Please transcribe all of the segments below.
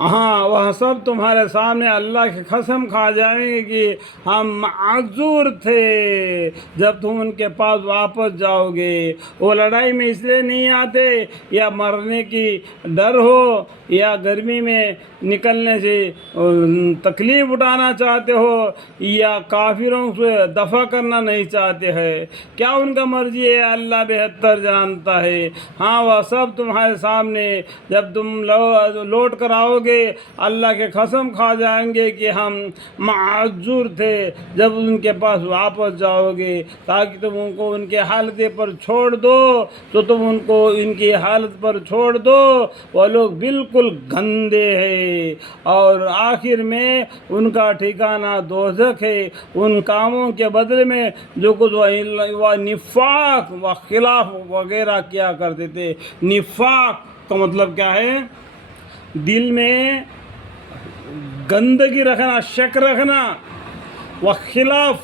ہاں وہ سب تمہارے سامنے اللہ کی قسم کھا جائیں گے کہ ہم معذور تھے جب تم ان کے پاس واپس جاؤ گے۔ وہ لڑائی میں اس لیے نہیں آتے یا مرنے کی ڈر ہو یا گرمی میں نکلنے سے تکلیف اٹھانا چاہتے ہو یا کافروں سے دفع کرنا نہیں چاہتے ہیں، کیا ان کا مرضی ہے؟ اللہ بہتر جانتا ہے۔ ہاں وہ سب تمہارے سامنے جب تم لوٹ کر آؤ گے اللہ کے قسم کھا جائیں گے کہ ہم معذور تھے جب ان کے پاس واپس جاؤ گے، تاکہ تم ان کو ان کے حالت پر چھوڑ دو تو تم ان کو ان کی حالت پر چھوڑ دو۔ وہ لوگ بالکل گندے ہیں اور آخر میں ان کا ٹھکانہ دوزخ ہے۔ ان کاموں کے بدلے میں جو کچھ وہ نفاق و خلاف وغیرہ کیا کرتے تھے۔ نفاق کا مطلب کیا ہے؟ دل میں گندگی رکھنا، شک رکھنا، وہ خلاف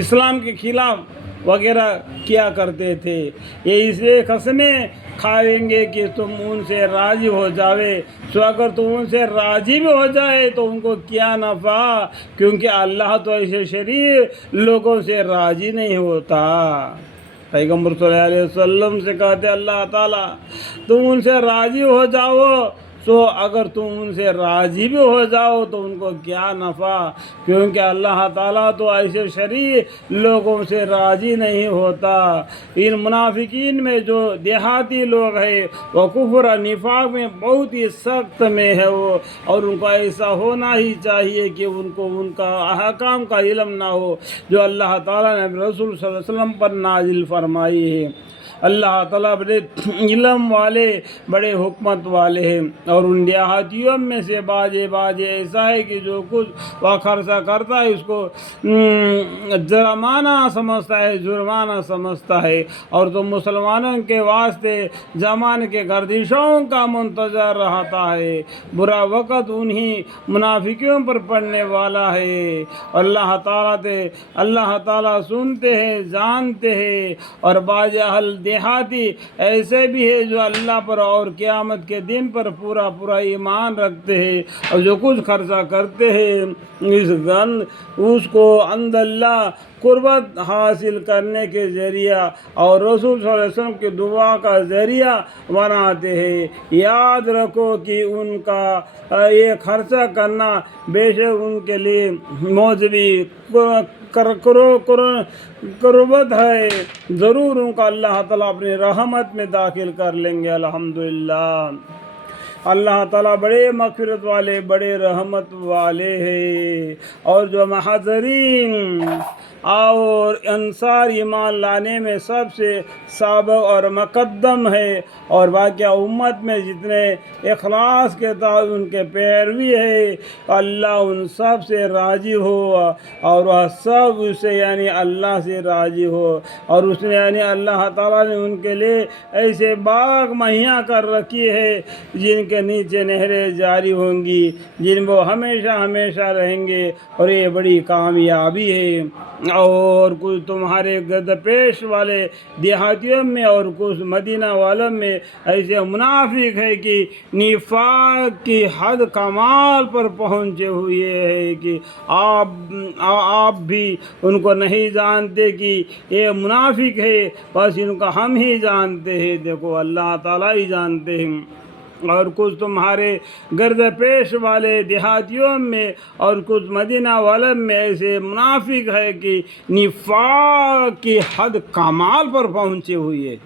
اسلام کے خلاف وغیرہ کیا کرتے تھے۔ یہ اس لیے قسمیں کھائیں گے کہ تم ان سے راضی ہو جاوے، تو اگر تم ان سے راضی بھی ہو جائے تو ان کو کیا نفع، کیونکہ اللہ تو ایسے شریف لوگوں سے راضی نہیں ہوتا۔ پیغمبر صلی اللہ علیہ وسلم سے کہتے اللہ تعالیٰ تم ان سے راضی ہو جاؤ، تو اگر تم ان سے راضی بھی ہو جاؤ تو ان کو کیا نفع، کیونکہ اللہ تعالیٰ تو ایسے شریف لوگوں سے راضی نہیں ہوتا۔ ان منافقین میں جو دیہاتی لوگ ہیں وہ کفر اور نفاق میں بہت ہی سخت میں ہے وہ، اور ان کو ایسا ہونا ہی چاہیے کہ ان کو ان کا احکام کا علم نہ ہو جو اللہ تعالیٰ نے رسول صلی اللہ علیہ وسلم پر نازل فرمائی ہے۔ اللہ تعالیٰ بڑے علم والے، بڑے حکمت والے ہیں، اور ان دیہاتیوں میں سے باجے ایسا ہے کہ جو کچھ وہ خرچہ کرتا ہے اس کو جرمانہ سمجھتا ہے، اور تو مسلمانوں کے واسطے زمانے کے گردشوں کا منتظر رہتا ہے۔ برا وقت انہی منافقوں پر پڑنے والا ہے۔ اللہ تعالیٰ سنتے ہیں، جانتے ہیں، اور باز اہل دیہاتی ایسے بھی ہے جو اللہ پر اور قیامت کے دن پر پورا ایمان رکھتے ہیں، اور جو کچھ خرچہ کرتے ہیں اس کو عند اللہ قربت حاصل کرنے کے ذریعہ اور رسول صلی اللہ علیہ وسلم کی دعا کا ذریعہ بناتے ہیں۔ یاد رکھو کہ ان کا یہ خرچہ کرنا بے شک ان کے لیے موجبی قربت ہے، ضرور ان کا اللہ تعالیٰ اپنی رحمت میں داخل کر لیں گے۔ الحمدللہ اللہ تعالیٰ بڑے مغفرت والے، بڑے رحمت والے ہیں، اور جو محضرین اور انصار ایمان لانے میں سب سے سابق اور مقدم ہے، اور باقی امت میں جتنے اخلاص کے ساتھ ان کے پیروی ہے، اللہ ان سب سے راضی ہو، اور وہ سب اسے یعنی اللہ سے راضی ہو، اور اس نے یعنی اللہ تعالیٰ نے ان کے لیے ایسے باغ مہیا کر رکھی ہے جن کے نیچے نہریں جاری ہوں گی، جن وہ ہمیشہ رہیں گے، اور یہ بڑی کامیابی ہے۔ اور کچھ تمہارے گرد پیش والے دیہاتیوں میں اور کچھ مدینہ والوں میں ایسے منافق ہے کہ نفاق کی حد کمال پر پہنچے ہوئے ہیں کہ آپ بھی ان کو نہیں جانتے کہ یہ منافق ہے، بس ان کو ہم ہی جانتے ہیں، دیکھو اللہ تعالیٰ ہی جانتے ہیں۔ اور کچھ تمہارے گرد پیش والے دیہاتیوں میں اور کچھ مدینہ والوں میں ایسے منافق ہے کہ نفاق کی حد کمال پر پہنچے ہوئے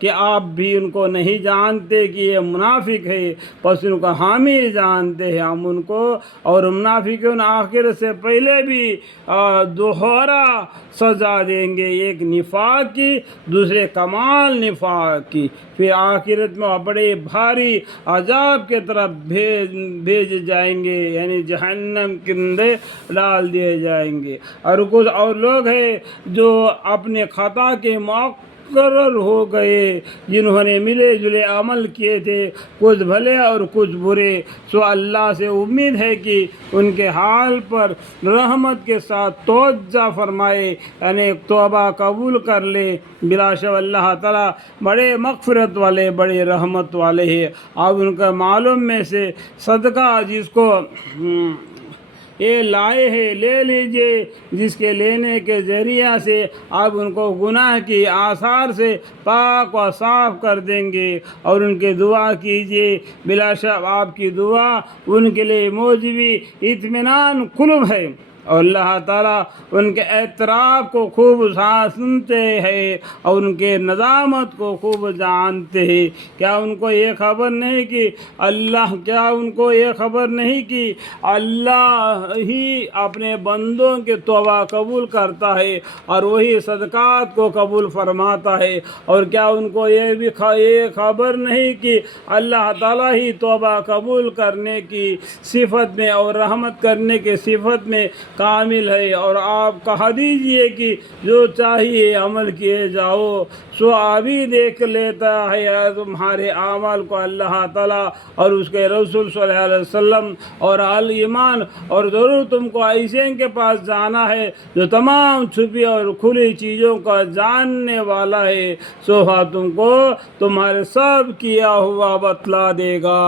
کہ آپ بھی ان کو نہیں جانتے کہ یہ منافق ہے، پس ان کو ہم ہی جانتے ہیں ہم ان کو۔ اور منافقون آخر سے پہلے بھی دوہرا سزا دیں گے، ایک نفاق کی، دوسرے کمال نفاق کی، پھر آخرت میں بڑے بھاری عذاب کے طرف بھیج جائیں گے، یعنی جہنم کے اندر ڈال دیے جائیں گے۔ اور کچھ اور لوگ ہیں جو اپنے خطا کے موقع مقرر ہو گئے جنہوں نے ملے جلے عمل کیے تھے، کچھ بھلے اور کچھ برے، سو اللہ سے امید ہے کہ ان کے حال پر رحمت کے ساتھ توجہ فرمائے، یعنی توبہ قبول کر لے۔ بلا شک اللہ تعالیٰ بڑے مغفرت والے، بڑے رحمت والے ہیں۔ آپ ان کا معلوم میں سے صدقہ جس کو یہ لائے ہیں لے لیجئے، جس کے لینے کے ذریعہ سے آپ ان کو گناہ کی آثار سے پاک و صاف کر دیں گے، اور ان کی دعا کیجئے، بلا شک آپ کی دعا ان کے لیے موجب اطمینان قلب ہے، اور اللہ تعالیٰ ان کے اعتراف کو خوب سنتے ہیں اور ان کے ندامت کو خوب جانتے ہیں۔ کیا ان کو یہ خبر نہیں کہ اللہ ہی اپنے بندوں کے توبہ قبول کرتا ہے اور وہی صدقات کو قبول فرماتا ہے؟ اور کیا ان کو یہ خبر نہیں کہ اللہ تعالیٰ ہی توبہ قبول کرنے کی صفت میں اور رحمت کرنے کی صفت میں کامل ہے؟ اور آپ کہہ دیجئے کہ جو چاہیے عمل کیے جاؤ، سو ابھی دیکھ لیتا ہے تمہارے اعمال کو اللہ تعالیٰ اور اس کے رسول صلی اللہ علیہ وسلم اور اہل ایمان، اور ضرور تم کو ایسے کے پاس جانا ہے جو تمام چھپی اور کھلی چیزوں کا جاننے والا ہے، سو تم کو تمہارے سب کیا ہوا بتلا دے گا۔